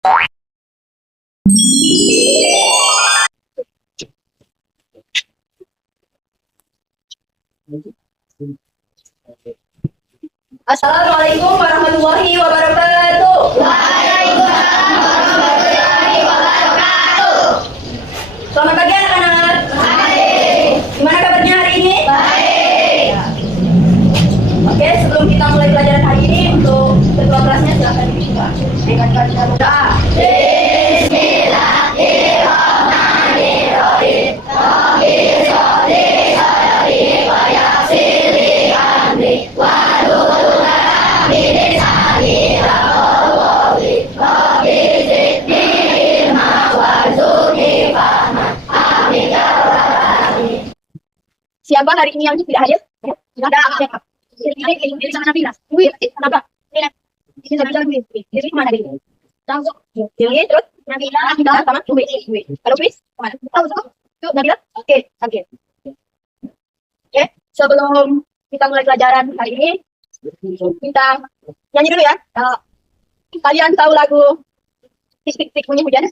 Assalamualaikum warahmatullahi wabarakatuh. Waalaikumsalam warahmatullahi wabarakatuh. Selamat pagi anak-anak. Baik. Gimana kabarnya hari ini? Baik. Oke, sebelum kita mulai pelajaran hari ini, untuk ketua kelasnya silakan dibuka dengan bacaan doa. Bismillahirrahmanirrahim. Rabbi sholli sadri wa yassir li amri wahlul 'uqdatam min lisani yafqahu qawli. Rabbi zidni ilma warzuqni fahman. Amin ya rabbal alamin. Siapa hari ini yang tidak hadir? Ada siapa? Ini sama Nabila. Wih, kenapa? Ini Nabila Wih. Jadi kemana dia? Langsung. Ini terus Nabila sama Wih. Kalau Wih, kemana? Tahu tuh Nabila? Oke. Oke, sebelum kita mulai pelajaran hari ini, kita nyanyi dulu ya. Kalian tahu lagu Tik-tik-tik bunyi hujan?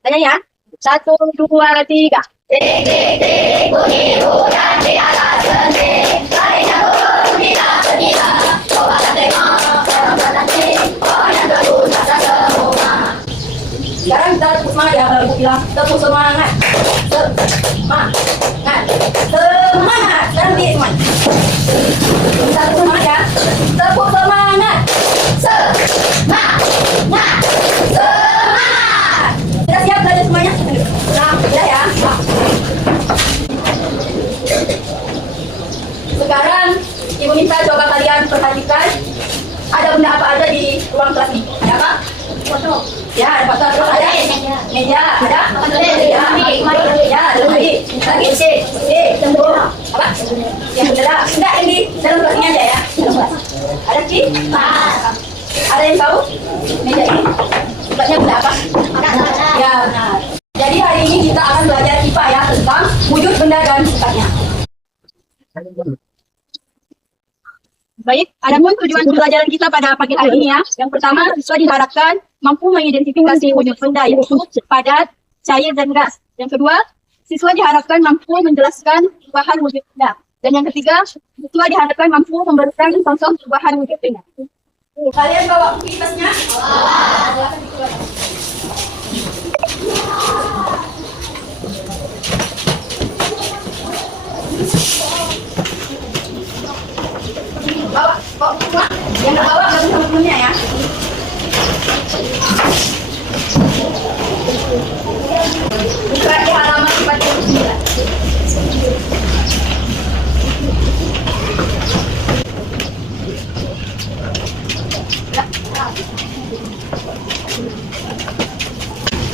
Tanya ya. 1, 2, 3. Tik-tik-tik bunyi hujan di atas genting. Baiknya turun kita segila. Coba dan tengok orang berhenti. Orang yang terus rasa semua. Sekarang kita tepuk semangat ya. Kalau ibu bilang tepuk semangat. Semangat. Nanti semangat. Kita tepuk semangat ya. Tepuk semangat. Semangat. Semangat. Sudah siap belajar semuanya? Sudah ya. Sekarang ibu minta coba kalian perhatikan ada benda apa aja di ruang kelas ini. Ada apa? Foto. Ya, ada foto. Terus ada meja. Ada? Ya, ada lagi. Lagi. Apa? Yang bendera. Enggak, yang di dalam kelas ini aja ya. Dalam kelas. Ada Ci? Ada yang tahu? Meja ini. Sebabnya benda apa? Ya, benar. Jadi hari ini kita akan belajar IPA ya, tentang wujud benda dan sifatnya. Baik, adapun tujuan pembelajaran kita pada pagi hari ini ya. Yang pertama, siswa diharapkan mampu mengidentifikasi wujud benda yaitu padat, cair, dan gas. Yang kedua, siswa diharapkan mampu menjelaskan bahan wujud benda. Dan yang ketiga, siswa diharapkan mampu memberikan contoh bahan wujud benda. Kalian bawa aktivitasnya? Bawa semua. Yang nggak bawa gabung sama temennya ya. Buka di halaman 49.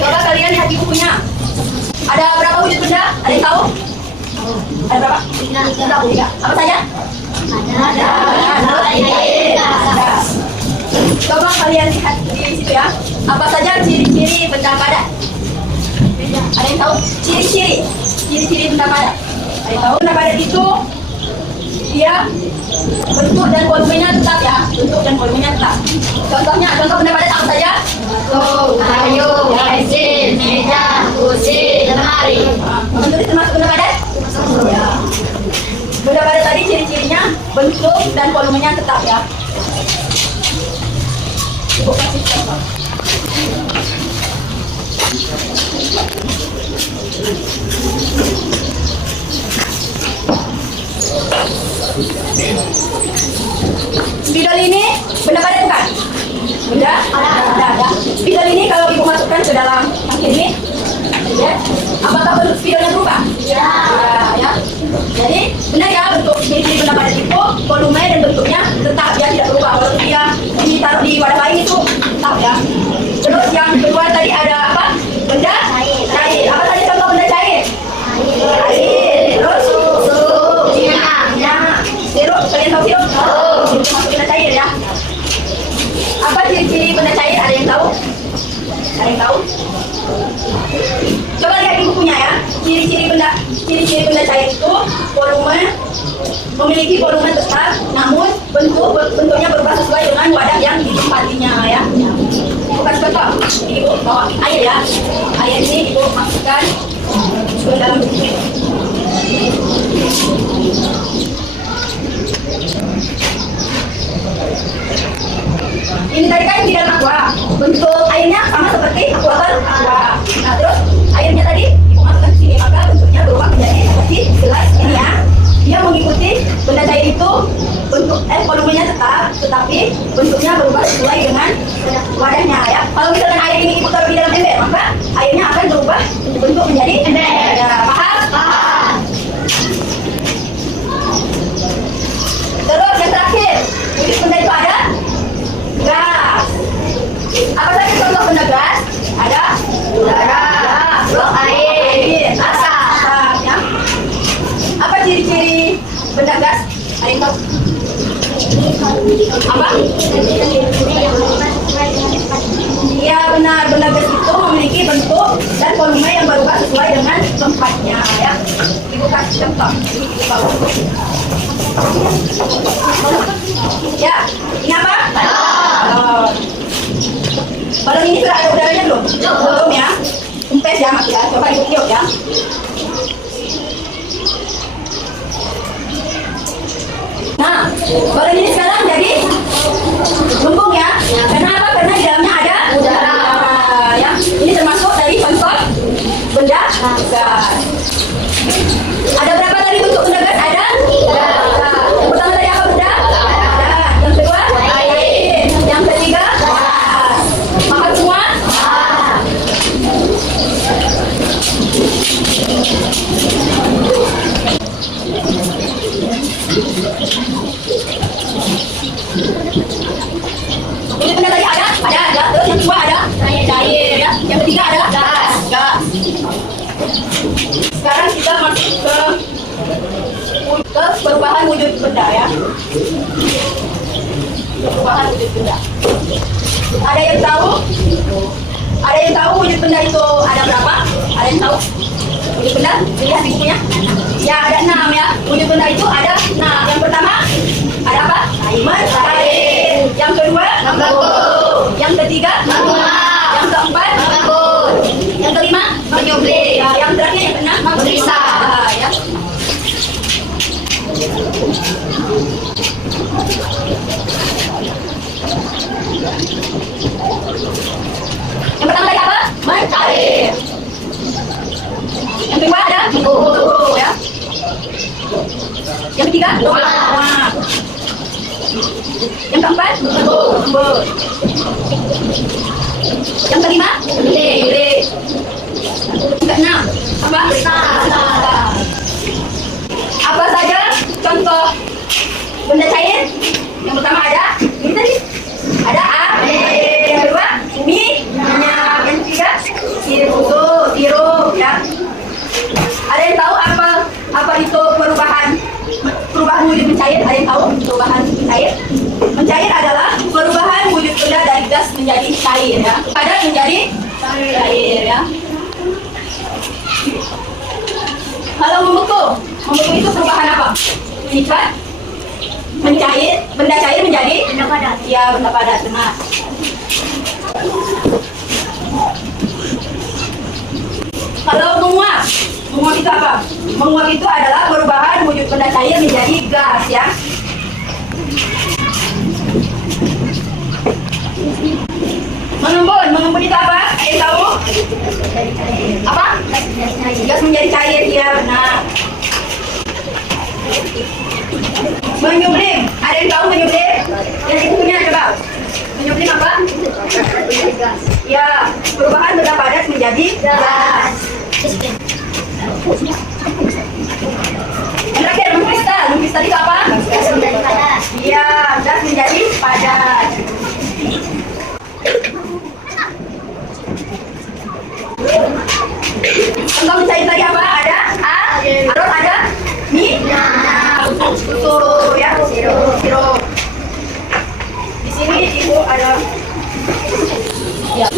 Coba kalian lihat di bukunya. Ada berapa wujud benda? Ada yang tahu? Ada berapa? 3. Apa saja? Ada. Coba kalian lihat di situ ya. Apa saja ciri-ciri benda padat? Ada yang tahu? Ciri-ciri benda padat. Ada yang tahu? Benda padat itu dia bentuk dan volumenya tetap ya. Bentuk dan volumenya tetap. Contoh benda padat apa saja? Kayu, pensil, meja, kursi, lemari. Bentuk itu termasuk benda padat? Ya. Benda padat tadi ciri-cirinya bentuk dan volumenya tetap ya. Ibu kasih contoh. Spidol ini benda padat bukan? Benda? Ada. Spidol ini kalau ibu masukkan ke dalam tangki ini, ya, apakah bentuk spidolnya berubah? Ya. Jadi benar ya, bentuk ciri-ciri benda padat itu volume dan bentuknya tetap ya, tidak berubah walaupun dia ditaruh di wadah lain itu tetap ya. Terus yang kedua tadi ada apa? Benda cair. Apa tadi contoh benda cair? Air. Terus minyak. Sirup. Kalian tahu sirup? Sirup masuk benda cair ya. Apa ciri-ciri benda cair? Ada yang tahu? Coba lihat di bukunya ya. Ciri-ciri benda cair itu memiliki volume tetap, namun bentuknya berubah sesuai dengan wadah yang ditempatinya ya. Ibu kasih contoh. Ibu bawa air ya. Air ini ibu masukkan ke dalam buku. Ini tadi kan di dalam aqua. Bentuk airnya sama seperti aqua kan? Aqua. Nah terus airnya tadi ibu masukkan ke sini, maka bentuknya berubah menjadi seperti gelas ini ya. Dia mengikuti benda cair itu bentuk volumenya tetap, tetapi bentuknya berubah sesuai dengan wadahnya ya. Kalau misalkan air ini ibu taruh di dalam ember, maka airnya akan berubah bentuk menjadi ember. Ya, paham? Paham. Terus yang terakhir, wujud benda itu ada gas. Apa saja contoh benda gas? Ada udara, blok air, asap ya. Apa ciri-ciri benda gas? Ada yang tahu? Apa? Iya benar, benda gas itu memiliki bentuk dan volume yang berubah sesuai dengan tempatnya ya. Ibu kasih contoh. Ibu tahu. Ya, ini apa? Balon. Balon ini sudah ada udaranya belum? Belum ya. Kempes ya Mas ya. Coba ibu tiup ya. Nah, balon ini sekarang jadi gembung ya. Kenapa? Karena di dalamnya ada udara ya. Ini termasuk dari contoh benda gas. Ada berapa tadi bentuk benda gas? Ada? Yang pertama tadi apa benda? Ada. Yang kedua? Air. Yang ketiga? Gas. Paham semua? Ini benda tadi ada? Ada. Terus yang kedua ada? Cair ya. Yang ketiga ada? Gas. Sekarang kita masuk ke perubahan wujud benda ya. Perubahan wujud benda. Ada yang tahu? Ada yang tahu wujud benda itu ada berapa? Ada yang tahu? Wujud benda? Lihat di bukunya. Ya ada 6 ya. Wujud benda itu ada 6. Yang pertama ada apa? Air. Yang kedua? Batu. Yang ketiga? Magma. Yang keempat? Babon. Yang kelima? Menyublim. Ya, yang terakhir yang keenam? Berisa. Ya. Yang pertama tadi apa? Mencair. Yang kedua ada? Menggugur ya. Yang ketiga? Luap. Yang keempat? Lembut. Yang kelima? Gilik. Yang keenam? Apa? Besar. Apa saja contoh benda cair? Yang pertama ada ini tadi. Ada air. Yang kedua minyak. Yang ketiga sirup ya. Ada yang tahu apa itu perubahan wujud mencair? Ada yang tahu perubahan mencair? Mencair adalah perubahan wujud benda dari gas menjadi cair ya. Padat menjadi cair ya. Kalau membeku itu perubahan apa? Sifat mencair, benda cair menjadi benda padat. Ya, benda padat benar. Kalau menguap itu apa? Menguap itu adalah perubahan wujud benda cair menjadi gas ya. Mengembun itu apa? Ada yang tahu? Apa? Gas menjadi cair, ya benar. Menyublim, ada yang tahu menyublim? Yang bukunya coba. Menyublim apa? Ya, perubahan benda padat menjadi gas. Yang terakhir, mengkristal. Mengkristal itu apa? Gas menjadi padat. Iya, gas menjadi padat. Contoh mencair tadi apa? Ada air, ada minyak, susu ya, sirup. Di sini ibu ada ya.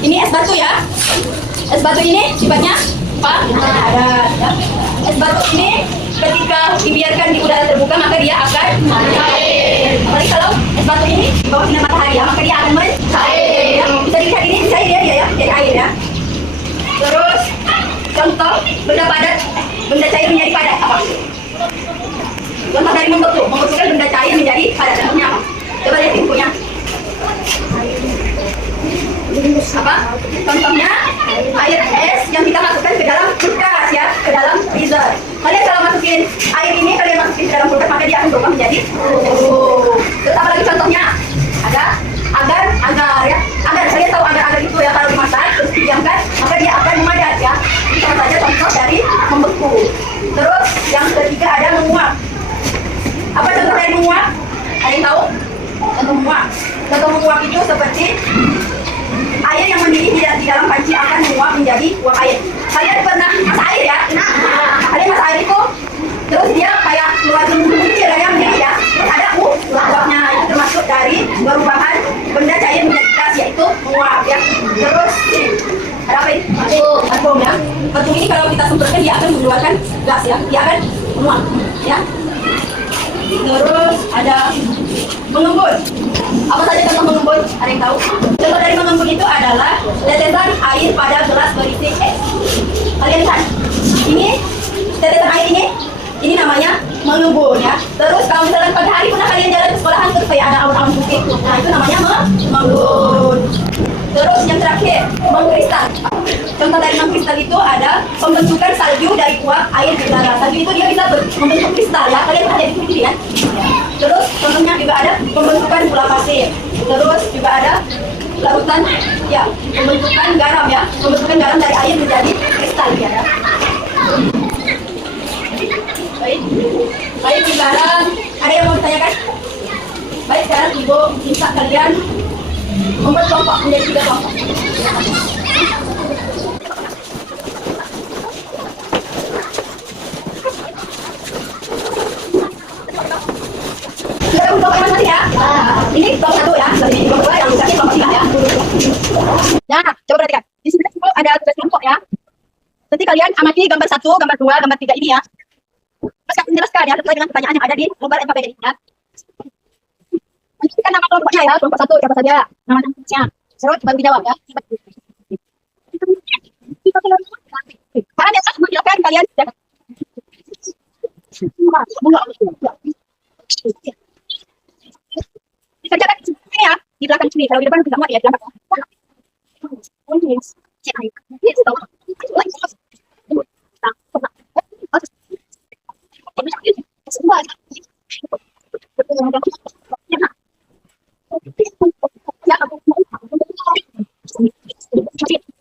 Ini es batu ya. Es batu ini sifatnya apa? Ada ya. Es batu ini ketika dibiarkan di udara terbuka maka dia akan mencair. Apalagi kalau es batu ini di bawah sinar matahari ya, maka dia akan mencair. Ya. Bisa dilihat ini cair ya dia ya, jadi air ya. Terus contoh benda padat, benda cair menjadi padat apa? Contoh dari membekukan benda cair menjadi padat. Contohnya apa? Coba lihat infonya. Apa? Contohnya air es yang kita masukkan ke dalam kulkas ya, ke dalam freezer. Kalian kalau masukin air ini, kalian masukin ke dalam kulkas, maka dia akan berubah menjadi terus apa lagi contohnya? Ada agar ya. Agar, kalian tahu agar itu ya, kalau dimasak terus didiamkan, maka dia akan memadat ya. Ini salah saja contoh dari membeku. Terus yang ketiga ada menguap. Apa contoh dari menguap? Ada yang tahu? Contoh menguap. Contoh menguap itu seperti air yang mendidih di dalam panci akan menguap menjadi uap air. Kalian pernah masak air ya? Kalian masak air itu, terus dia kayak keluar kecil ya, mendidih ya. Terus ada uapnya, itu termasuk dari perubahan benda cair menjadi gas, yaitu menguap ya. Terus ada apa ini? Parfum ya. Parfum ini kalau kita semprotkan dia akan mengeluarkan gas ya, dia akan menguap ya. Terus ada mengembun. Apa saja contoh mengembun? Ada yang tahu? Contoh dari mengembun itu adalah tetesan air pada gelas berisi es. Kalian lihat, ini tetesan air ini namanya mengembun ya. Terus kalau misalnya pagi hari pernah kalian jalan ke sekolahan terus kayak ada awan-awan putih, nah itu namanya mengembun. Terus yang terakhir, mengkristal. Contoh dari mengkristal itu ada pembentukan salju dari uap air di udara. Salju itu dia bisa membentuk kristal ya. Kalian pernah jadi seperti ya. Terus contohnya juga ada pembentukan gula pasir. Terus juga ada larutan ya, pembentukan garam ya. Pembentukan garam dari air menjadi kristal ya. Baik sekarang ada yang mau ditanyakan? Baik sekarang Ibu minta kalian membuat kelompok menjadi 3 kelompok. Sudah kelompok masing-masing ya. Ini kelompok 1 ya, ini kelompok 2, yang terakhir kelompok 3 ya. Nah, coba perhatikan. Di sini ada tugas kelompok ya. Nanti kalian amati gambar 1, gambar 2, gambar 3 ini ya. Terus kalian jelaskan ya sesuai dengan pertanyaan yang ada di lembar NKPD ini ya. Kan nama kelompoknya ya, kelompok 1 siapa saja, nama kelompoknya. Terus baru dijawab ya. Kalian yang satu silakan kalian. Dikerjakan di sini ya, di belakang sini. Kalau di depan tidak muat ya, di belakang.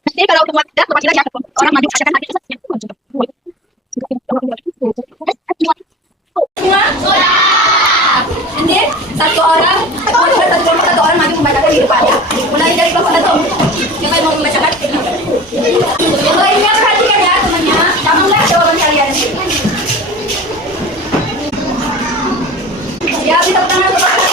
Nanti kalau semua tidak ya, orang maju akan hadir semua. Nanti satu orang maju membacakan di depan ya. Mulai dari kelompok 1. Siapa yang mau membacakan? Yang lainnya perhatikan ya temannya. Janganlah jawaban kalian. Ya, kita tangan ke belakang.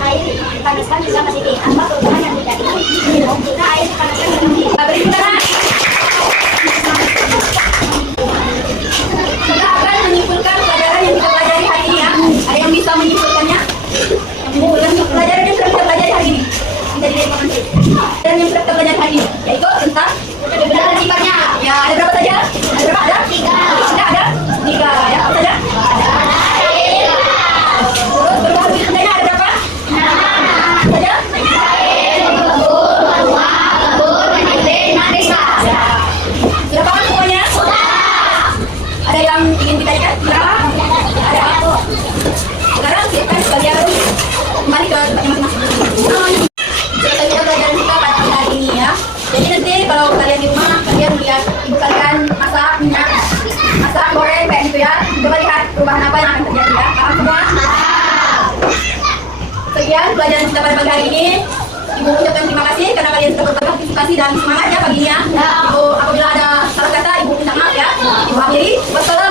Air dipanaskan juga masih di apa perubahan yang terjadi. Kita air dipanaskan dengan berikutnya. Kita akan menyimpulkan pelajaran yang kita pelajari hari ini ya. Ada yang bisa menyimpulkannya? Pelajaran yang sudah kita pelajari hari ini. Bisa dilihat nanti. Dan yang sudah kita pelajari hari ini yaitu tentang kebenaran sifatnya. Ya, ada berapa saja? Ada berapa? Ada 3. Ada 3 ya. Apa saja? Terus berbahan berikutnya ada berapa? 6 saja? Sudah paham semuanya? Ada yang ingin ditanyakan? Berapa? Ada apa? Sekarang siapkan kalian kembali ke tempatnya masing-masing. Kita pelajaran kita pada hari ini ya. Jadi nanti kalau kalian di rumah, kalian melihat ibu kalian masak minyak, masak goreng kayak gitu ya. Coba lihat perubahan apa yang akan terjadi ya. Paham semua? Sekian pelajaran kita pada pagi hari ini. Ibu ucapkan terima kasih karena kalian sudah berpartisipasi dan semangat ya pagi ini ya. Ibu apabila ada salah kata, ibu minta maaf ya. Ibu akhiri. Wassalam.